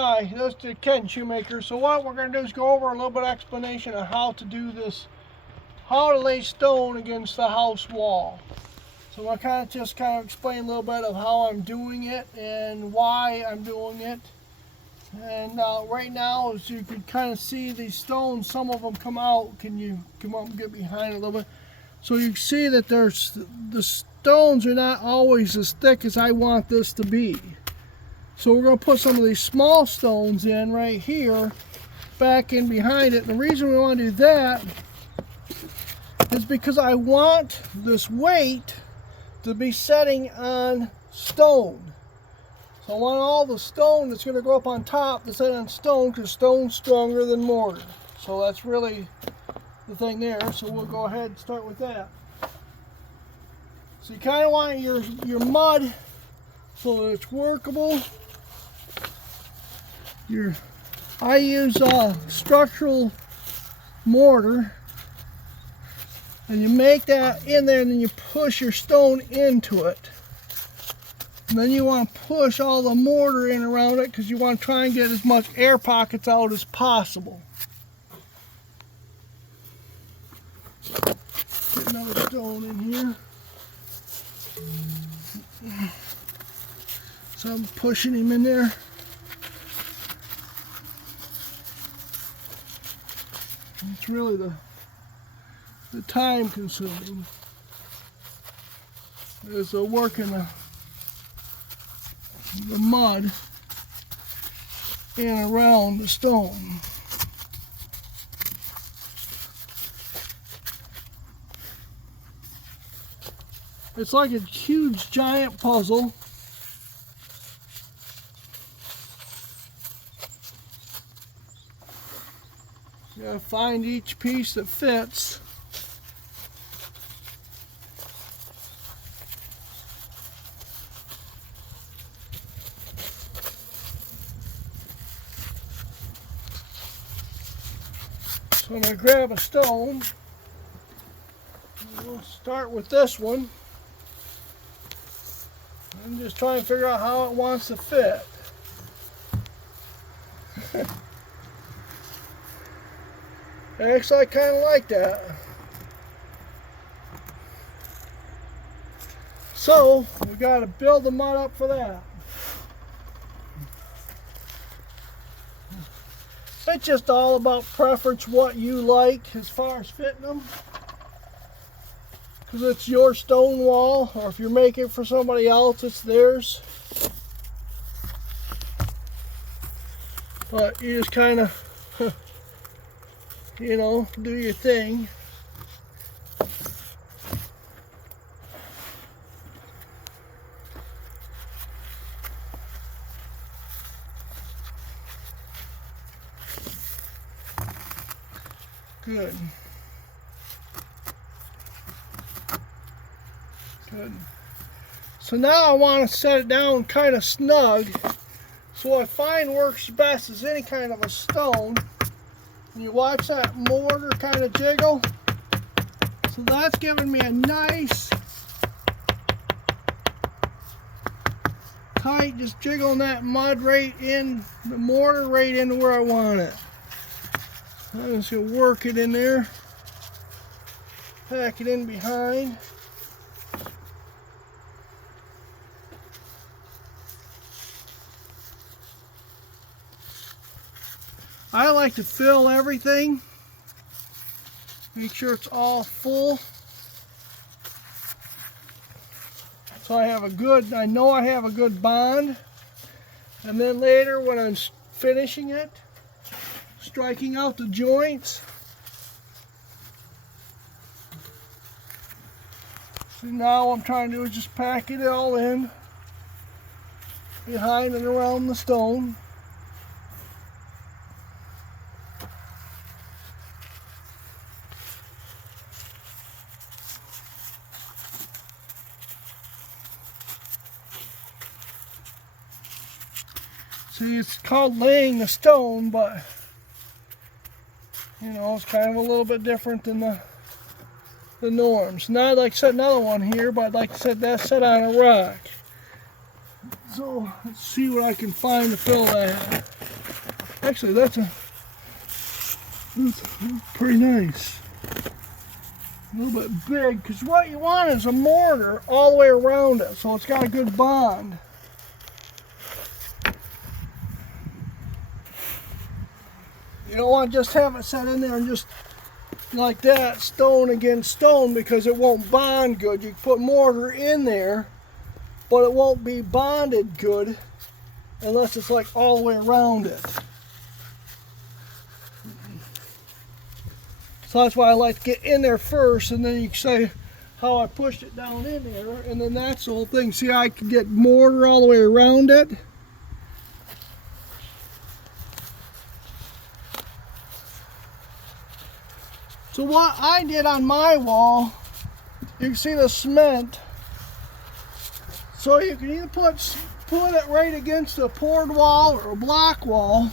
Hi, this is Ken Shoemaker. So what we're going to do is go over a little bit of explanation of how to do this, how to lay stone against the house wall. So I'll kind of explain a little bit of how I'm doing it and why I'm doing it. And right now, as you can kind of see these stones, some of them come out. Can you come up and get behind a little bit? So you can see that the stones are not always as thick as I want this to be. So we're going to put some of these small stones in right here, back in behind it. And the reason we want to do that is because I want this weight to be setting on stone. So I want all the stone that's going to go up on top to set on stone, because stone's stronger than mortar. So that's really the thing there. So we'll go ahead and start with that. So you kind of want your mud so that it's workable. I use structural mortar, and you make that in there, and then you push your stone into it. And then you want to push all the mortar in around it, because you want to try and get as much air pockets out as possible. Get another stone in here. So I'm pushing him in there. It's really the time consuming is working the mud in and around the stone. It's like a huge giant puzzle. You gotta find each piece that fits. So I'm gonna grab a stone. We'll start with this one. I'm just trying to figure out how it wants to fit. Actually, I kind of like that. So, we got to build the mud up for that. It's just all about preference, what you like as far as fitting them. Because it's your stone wall, or if you're making it for somebody else, it's theirs. But you just kind of you know, do your thing. Good. Good. So now I want to set it down kind of snug. So what I find works best is any kind of a stone. You watch that mortar kind of jiggle. So that's giving me a nice tight, just jiggling that mud right in, the mortar right into where I want it. I'm just going to work it in there, pack it in behind. I like to fill everything, make sure it's all full, so I know I have a good bond. And then later when I'm finishing it, striking out the joints, so now what I'm trying to do is just pack it all in behind and around the stone. See, it's called laying the stone, but you know, it's kind of a little bit different than the norms. Now I'd like to set another one here, but I'd like to set that set on a rock. So let's see what I can find to fill that. Actually, that's pretty nice. A little bit big, because what you want is a mortar all the way around it, so it's got a good bond. You don't want to just have it set in there and just like that, stone against stone, because it won't bond good. You can put mortar in there, but it won't be bonded good unless it's like all the way around it. So that's why I like to get in there first, and then you can say how I pushed it down in there, and then that's the whole thing. See, I can get mortar all the way around it. So what I did on my wall, you can see the cement. So you can either put it right against a poured wall or a block wall.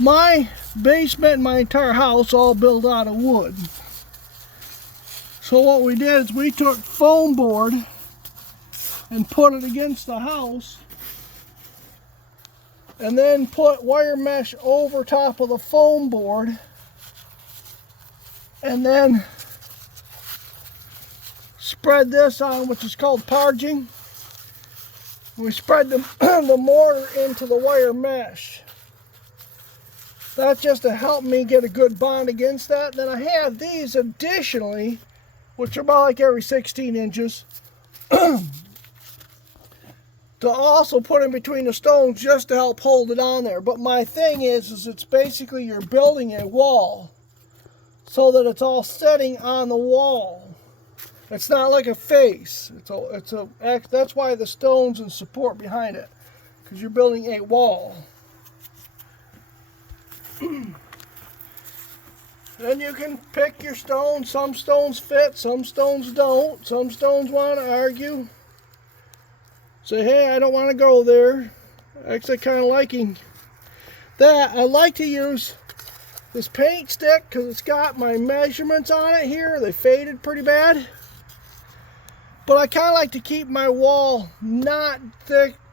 My basement and my entire house all built out of wood. So what we did is we took foam board and put it against the house, and then put wire mesh over top of the foam board, and then spread this on, which is called parging. We spread the mortar into the wire mesh. That's just to help me get a good bond against that. Then I have these additionally, which are about like every 16 inches, to also put in between the stones just to help hold it on there. But my thing is it's basically you're building a wall so that it's all setting on the wall. It's not like a face. That's why the stones and support behind it, because you're building a wall. Then you can pick your stones. Some stones fit, some stones don't. Some stones want to argue. Say, hey, I don't want to go there. Actually, kind of liking that. I like to use this paint stick because it's got my measurements on it here. They faded pretty bad. But I kind of like to keep my wall not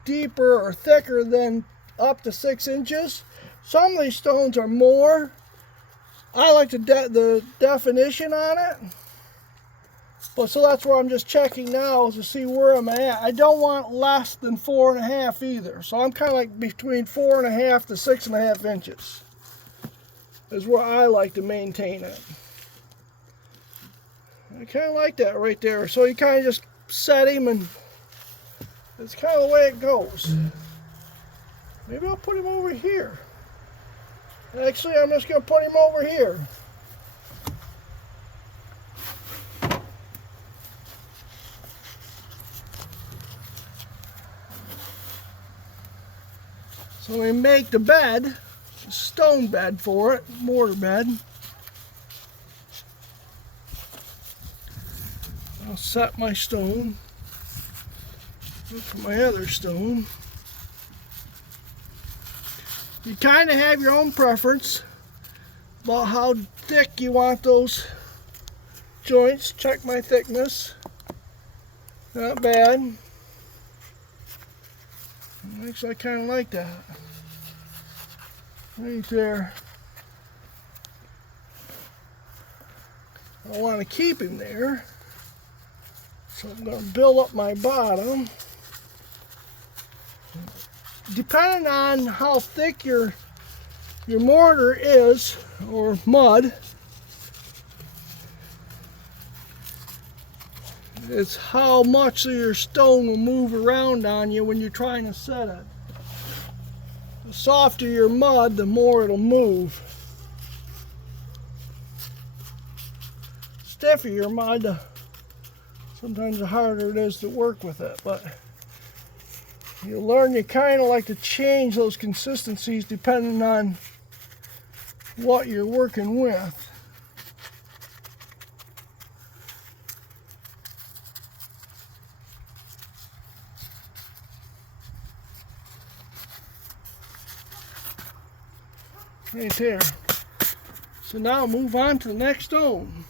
deeper or thicker than up to 6 inches. Some of these stones are more. I like the definition on it. But so that's where I'm just checking now to see where I'm at. I don't want less than 4.5 either. So I'm kind of like between 4.5 to 6.5 inches is where I like to maintain it. I kind of like that right there. So you kind of just set him, and it's kind of the way it goes. Maybe I'll put him over here. Actually, I'm just going to put him over here. So we make the bed, a stone bed for it, mortar bed. I'll set my stone. Look for my other stone. You kind of have your own preference about how thick you want those joints. Check my thickness. Not bad. Actually, I kind of like that. Right there. I want to keep him there. So I'm going to build up my bottom. Depending on how thick your mortar is, or mud, it's how much of your stone will move around on you when you're trying to set it. The softer your mud, the more it'll move. Stiffer your mud, sometimes the harder it is to work with it. But you learn you kind of like to change those consistencies depending on what you're working with. Right there. So now move on to the next stone.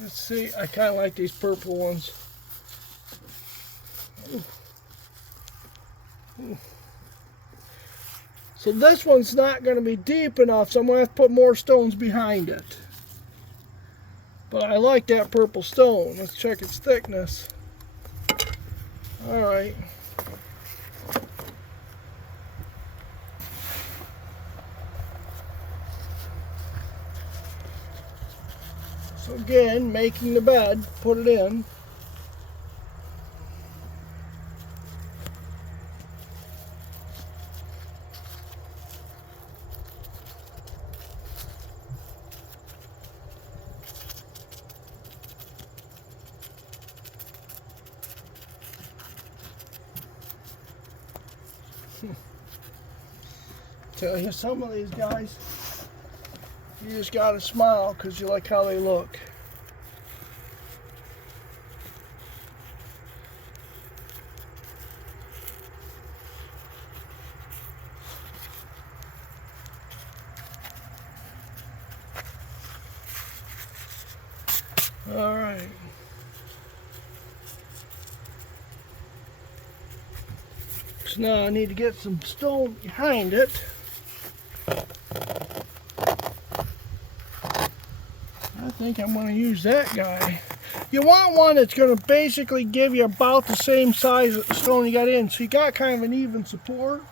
Let's See, I kind of like these purple ones. Ooh. Ooh. So this one's not going to be deep enough, so I'm going to have to put more stones behind it. But I like that purple stone. Let's check its thickness. All right. So again, making the bed, put it in. Tell you, some of these guys, you just gotta smile because you like how they look. All right. So now I need to get some stone behind it. I think I'm going to use that guy. You want one that's going to basically give you about the same size stone you got in, so you got kind of an even support.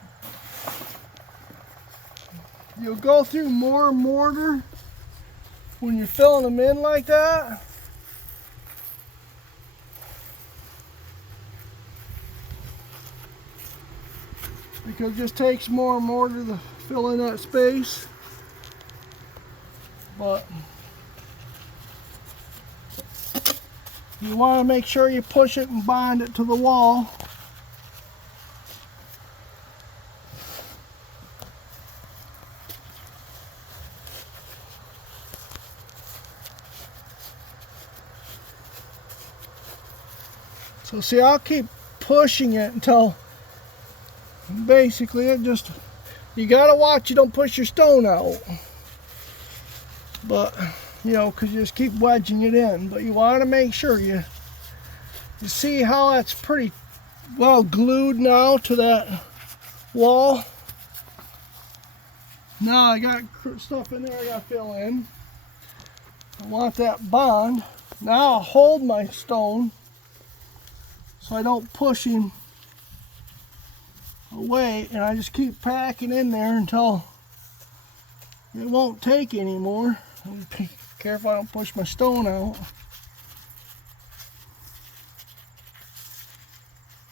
You'll go through more mortar when you're filling them in like that. Because it just takes more mortar to fill in that space. But you want to make sure you push it and bind it to the wall. So see, I'll keep pushing it until basically it just, you gotta watch you don't push your stone out. But, you know, because you just keep wedging it in. But you want to make sure you see how that's pretty well glued now to that wall. Now I got stuff in there I got to fill in. I want that bond. Now I'll hold my stone so I don't push him away, and I just keep packing in there until it won't take anymore. Be careful I don't push my stone out.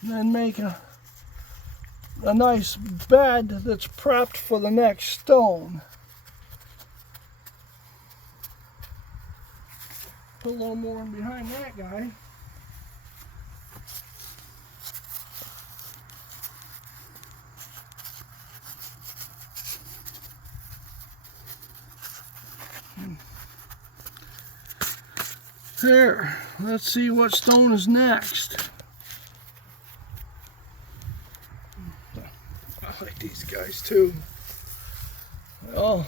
And then make a nice bed that's prepped for the next stone. Put a little more in behind that guy. There, let's see what stone is next. I like these guys too. Oh,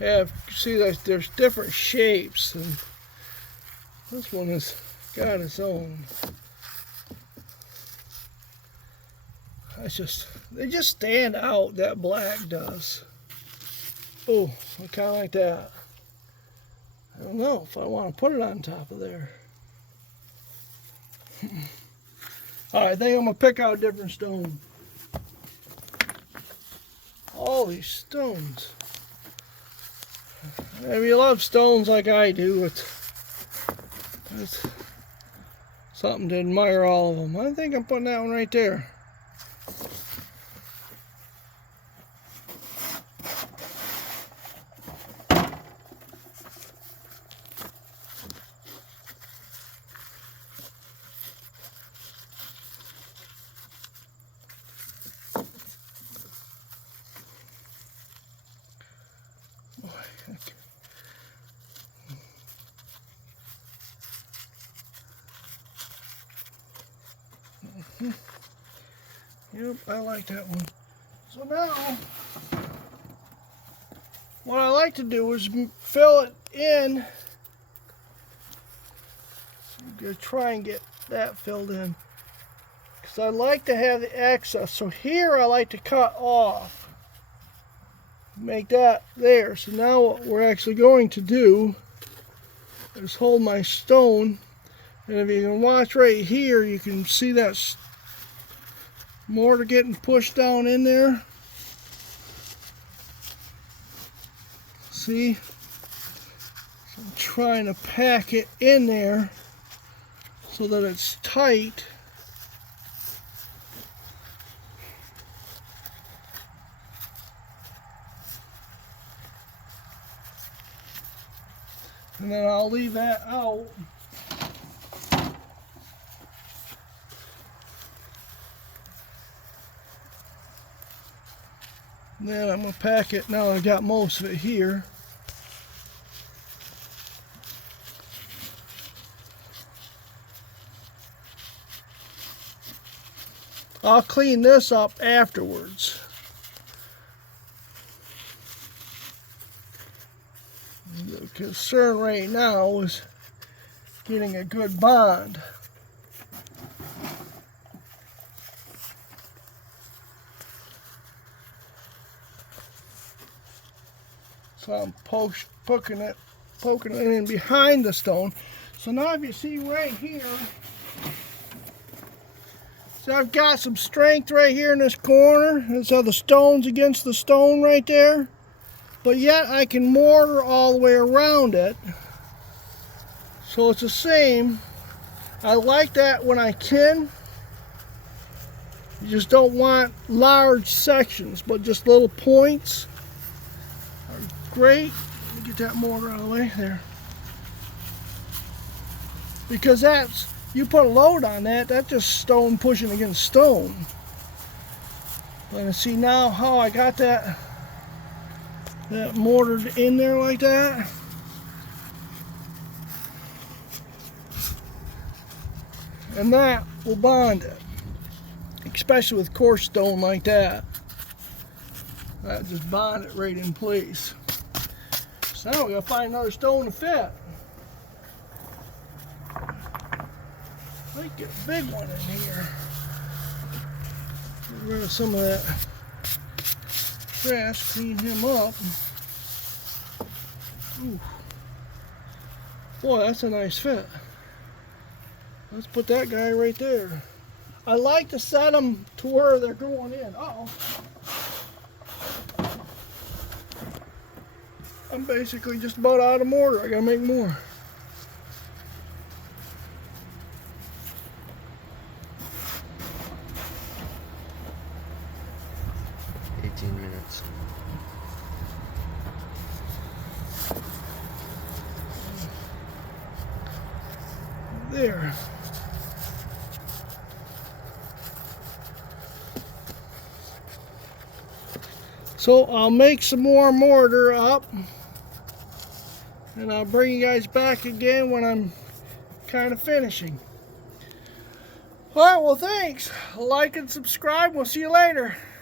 have see that there's different shapes, and this one has got its own. They just stand out. That black does. Oh, I kind of like that. I don't know if I want to put it on top of there. Alright, I think I'm going to pick out a different stone. All these stones. If you love stones like I do, it's something to admire all of them. I think I'm putting that one right there. Yep, I like that one. So now, what I like to do is fill it in I'm going to try and get that filled in, because I like to have the excess. So here I like to cut off, make that there. So now what we're actually going to do is hold my stone, and if you can watch right here, you can see that mortar getting pushed down in there. See? So I'm trying to pack it in there so that it's tight. And then I'll leave that out. And then I'm going to pack it. Now I got most of it here. I'll clean this up afterwards. The concern right now is getting a good bond. So I'm poking it in behind the stone. So now if you see right here, so I've got some strength right here in this corner. And so the stone's against the stone right there. But yet I can mortar all the way around it. So it's the same. I like that when I can. You just don't want large sections, but just little points are great. Let me get that mortar out of the way there. Because that's, you put a load on that, that's just stone pushing against stone. And see now how I got that mortared in there like that. And that will bond it, especially with coarse stone like that. That just bond it right in place. So now we gotta find another stone to fit. Might get a big one in here. Get rid of some of that trash, clean him up. Ooh. Boy, that's a nice fit. Let's put that guy right there. I like to set them to where they're going in. Uh-oh. I'm basically just about out of mortar. I gotta make more. Minutes. There. So I'll make some more mortar up, and I'll bring you guys back again when I'm kind of finishing. Alright, well thanks. Like and subscribe. We'll see you later.